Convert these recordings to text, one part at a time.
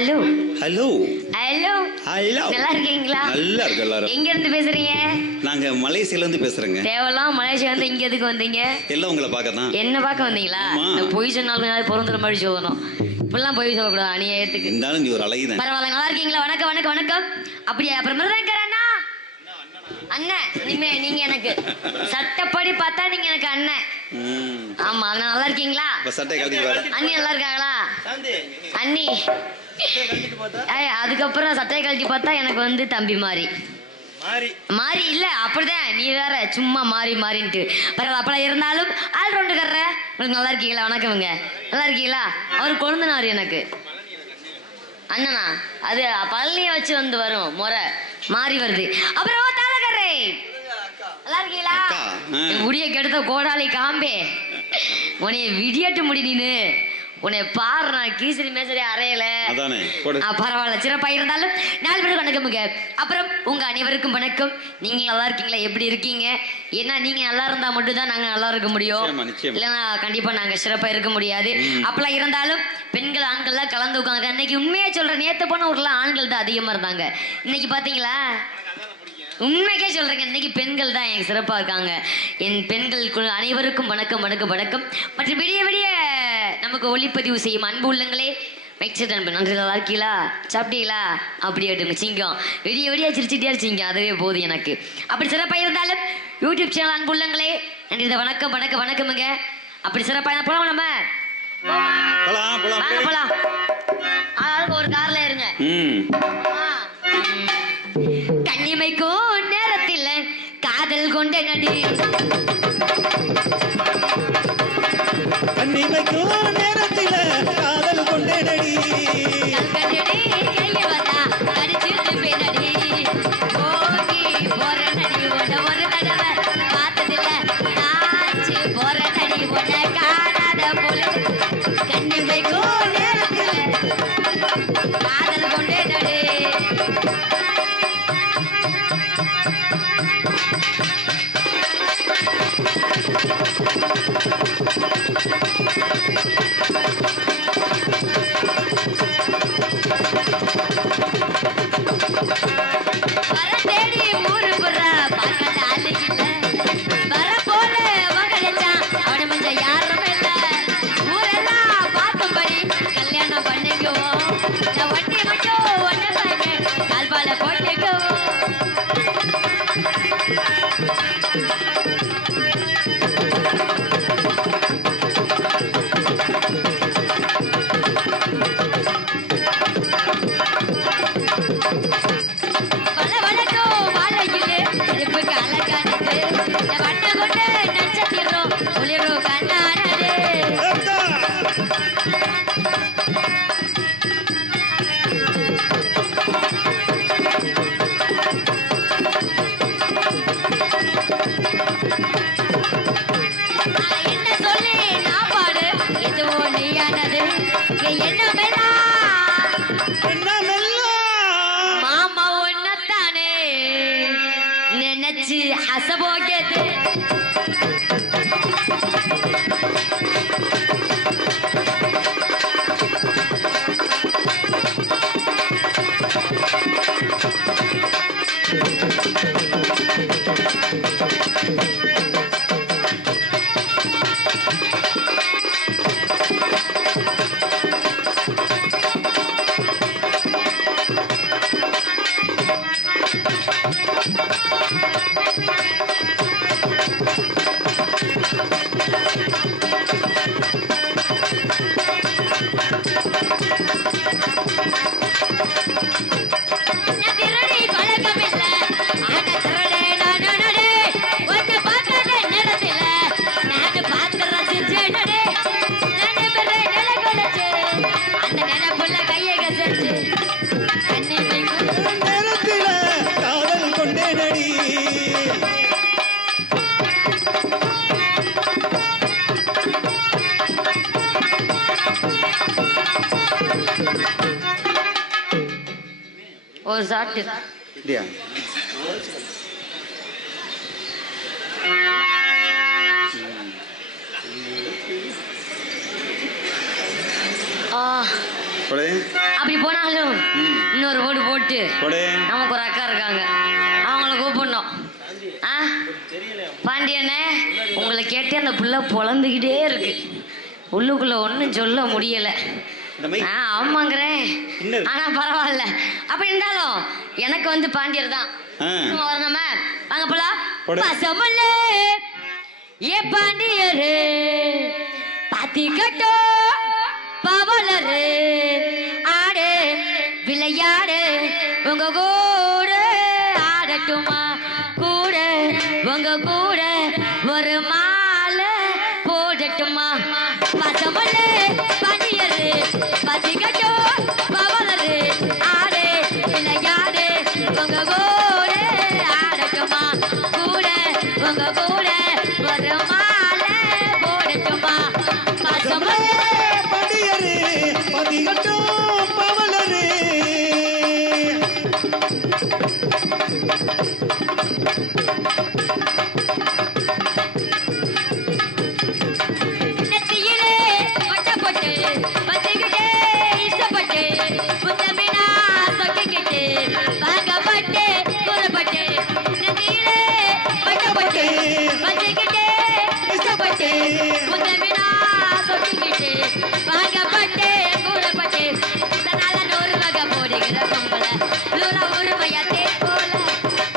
Hello hello hello hello. நல்லா இருக்கீங்களா? நல்லா இருக்கு எல்லாரும். எங்க இருந்து பேசுறீங்க? நாங்க மலேசியால இருந்து பேசுறேங்க. தேவலாம் மலேசியா வந்து இங்க எதுக்கு வந்தீங்க? எல்லாம் உங்களை பார்க்க தான். என்ன பார்க்க வந்தீங்களா? ஆமா. இந்த பொய் சொன்னாலும் பொருந்துற மாதிரி சொல்லணும். இப்படிலாம் பொய் சொல்லக்கூடாது அநியாயத்துக்கு. இருந்தாலும் நீ ஒரு அழகிதான். பரவாயில்ல, நல்லா இருக்கீங்களா? வணக்கம் வணக்கம் வணக்கம். அப்படியா? அப்புறம் மிருதங்கர் அண்ணா அண்ணன், இனிமே நீங்க எனக்கு சட்டப்படி பார்த்தா நீங்க எனக்கு அண்ணன். ஆமா, அதனால நல்லா இருக்கீங்களா? சட்டை கழட்டி பாரு. அண்ணி நல்லா இருக்காங்களா? அண்ணி அதுக்கப்புறம் சட்டையை கழட்டி பார்த்தா எனக்கு வந்து தம்பி மாறி மாறி இல்ல, அப்படிதான். நீ வேற சும்மா மாறி மாறின்ட்டு பரவாயில்ல. அப்பெல்லாம் இருந்தாலும் ஆல்ரவுண்டு கர்ற உங்களுக்கு நல்லா இருக்கீங்களா? வணக்கம்ங்க, நல்லா இருக்கீங்களா? அவரு கொழுந்தனாரு எனக்கு அண்ணனா, அது பழனியை வச்சு வந்து வரும் முறை மாறி வருது. அப்புறம் தாளகரை நல்லா இருக்கீங்களா? முடிய கெடுத்த கோடாலி காம்பே, உன்னைய விடியட்டு முடி நீனு, உன்னை பாரு நான் கீசரி மேசரி அறையல. பரவாயில்ல, சிறப்பா இருந்தாலும் 4 பேருக்கு வணக்கமுங்க. அப்புறம் உங்க அனைவருக்கும் வணக்கம். நீங்க நல்லா இருக்கீங்களா? எப்படி இருக்கீங்க? ஏன்னா நீங்க நல்லா இருந்தா மட்டும் தான் நாங்க நல்லா இருக்க முடியும், இல்லைன்னா கண்டிப்பா நாங்க சிறப்பா இருக்க முடியாது. அப்பெல்லாம் இருந்தாலும் பெண்கள் ஆண்கள்லாம் கலந்து உட்காந்து இன்னைக்கு உண்மையா சொல்றேன், நேத்து போன ஊர்ல ஆண்கள் தான் அதிகமா இருந்தாங்க. இன்னைக்கு பாத்தீங்களா? உண்மைக்கே சொல்றேங்க, இன்னைக்கு பெண்கள் தான் எனக்கு சிறப்பா இருக்காங்க. என் பெண்கள் அனைவருக்கும் வணக்கம் வணக்கம் வணக்கம். மற்றும் விடிய விடிய நமக்கு ஒளிப்பதிவு செய்யும் அன்பு உள்ளங்களே, மைக்செட் அன்பு நன்றி. நல்லா இருக்கீங்களா? சாப்பிட்டீங்களா? அப்படி ஆட்டுங்க சிங்கம், விடிய விடிய சிரிச்சுட்டே சிங்கம், அதுவே போதும் எனக்கு. அப்படி சிறப்பாக இருந்தாலும் யூடியூப் சேனல் அன்பு உள்ளங்களே நன்றி, வணக்கம் வணக்கம் வணக்கமுங்க. அப்படி சிறப்பாக போலாம், நம்ம போலாம். ஆளுக்கு ஒரு கார்ல இருங்க. கண்ணிமைக்கும் நேரத்தில் காதல் கொண்ட நடி, கண்ணிமைக்கும் நேரத்தில் காதல் கொண்ட நடி, கைய வந்தா கடிச்சிருந்து பின்னாடி போகி போற நடி, உன்னை ஒரு தடவை பார்த்ததில்ல நாச்சு போற நடி, உன்னை காணாத பொழுது கண்ணிமைக்கும் நேரத்தில் காதல் கொண்ட நடி. மாமா ஒன்னத்தானே நினைச்சு அசபோகது ஒரு சாட்டு இல்லையா? போடு அப்படி போனாலும் இன்னொரு ஓடு போட்டு போடு. நமக்கு ஒரு அக்கா இருக்காங்க, அவங்கள கூப்பிடணும். ஆ பாண்டியண்ணே, உங்களை கேட்டே அந்த புள்ள புலம்பிக்கிட்டே இருக்கு, உள்ளுக்குள்ள ஒன்றும் சொல்ல முடியல. ஆமாங்கிறேன், ஆனா பரவாயில்ல. அப்படி இருந்தாலும் எனக்கு வந்து பாண்டியர் தான் வரணும. வாங்க போலாம். பசமல்லே ஏ பாண்டியரு பாத்திக்கட்டோ பவலரு ஆடு விளையாடு உங்க கூட ஆடட்டுமா, கூட உங்க கூட ஒரு மாலை போடட்டுமா. பசமல்லே பாண்டியரு பாத்திக்கட்டோ பவலரு ஆடு விளையாடு உங்க கூட ஆடட்டுமா, கூட உங்க கூட ஒரு மாலை போடட்டுமா. பசமல்லே பாண்டியரே பதிகட்டும் பவளரே. நெத்தியிலே வட்டப்பட்டு பத்திக்கிட்டே இஷ்டப்பட்டு புத்தமினா சொக்கிக்கிட்டு வாங்கப்பட்டு கூறப்பட்டு நெத்தியிலே வட்டப்பட்டு பத்திக்கிட்டே இஷ்டப்பட்டு புத்தமினா சொக்கிக்கிட்டு வாங்கப்பட்டு கூறப்பட்டு தன்னால 100 வகை போடுகிற பொம்பள நூறா உருவையா தேன் போல,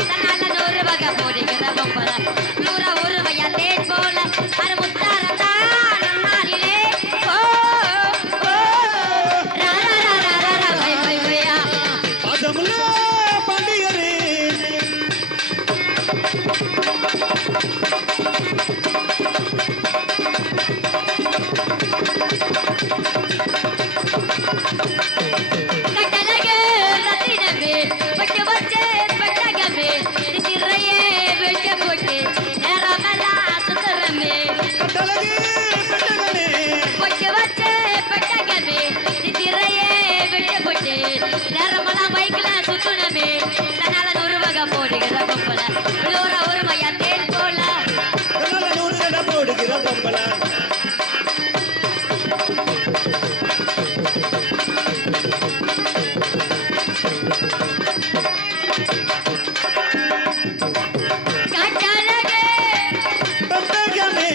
தன்னால 100 வகை போடுகிற பொம்பள நூறா உருவையா தேன் போல அரை முத்தாரத்தா நன்னாரிலே ஓ ஓ ரா ரா ரா ரா ரா ரா வை வை வையா. பதமுல்ல பாண்டியரே கட்டழகு ரத்தினமே பட்டு வச்சே பட்டகமே திரையே வெட்ட போட்டு நேரமெல்லாம் சுந்தரமே. கட்டழகு பெட்டகமே பட்டு வச்சே பட்டகமே திரையே வெட்ட போட்டு நேரமெல்லாம் பைக்ல சுத்துனமே. தன்னால 100 வகை போடுகிற பொம்பள உள்ளூர ஒருமையா தேன் போல. தன்னால 100 சடை போடுகிற பொம்பள. கட்டழகு பெட்டகமே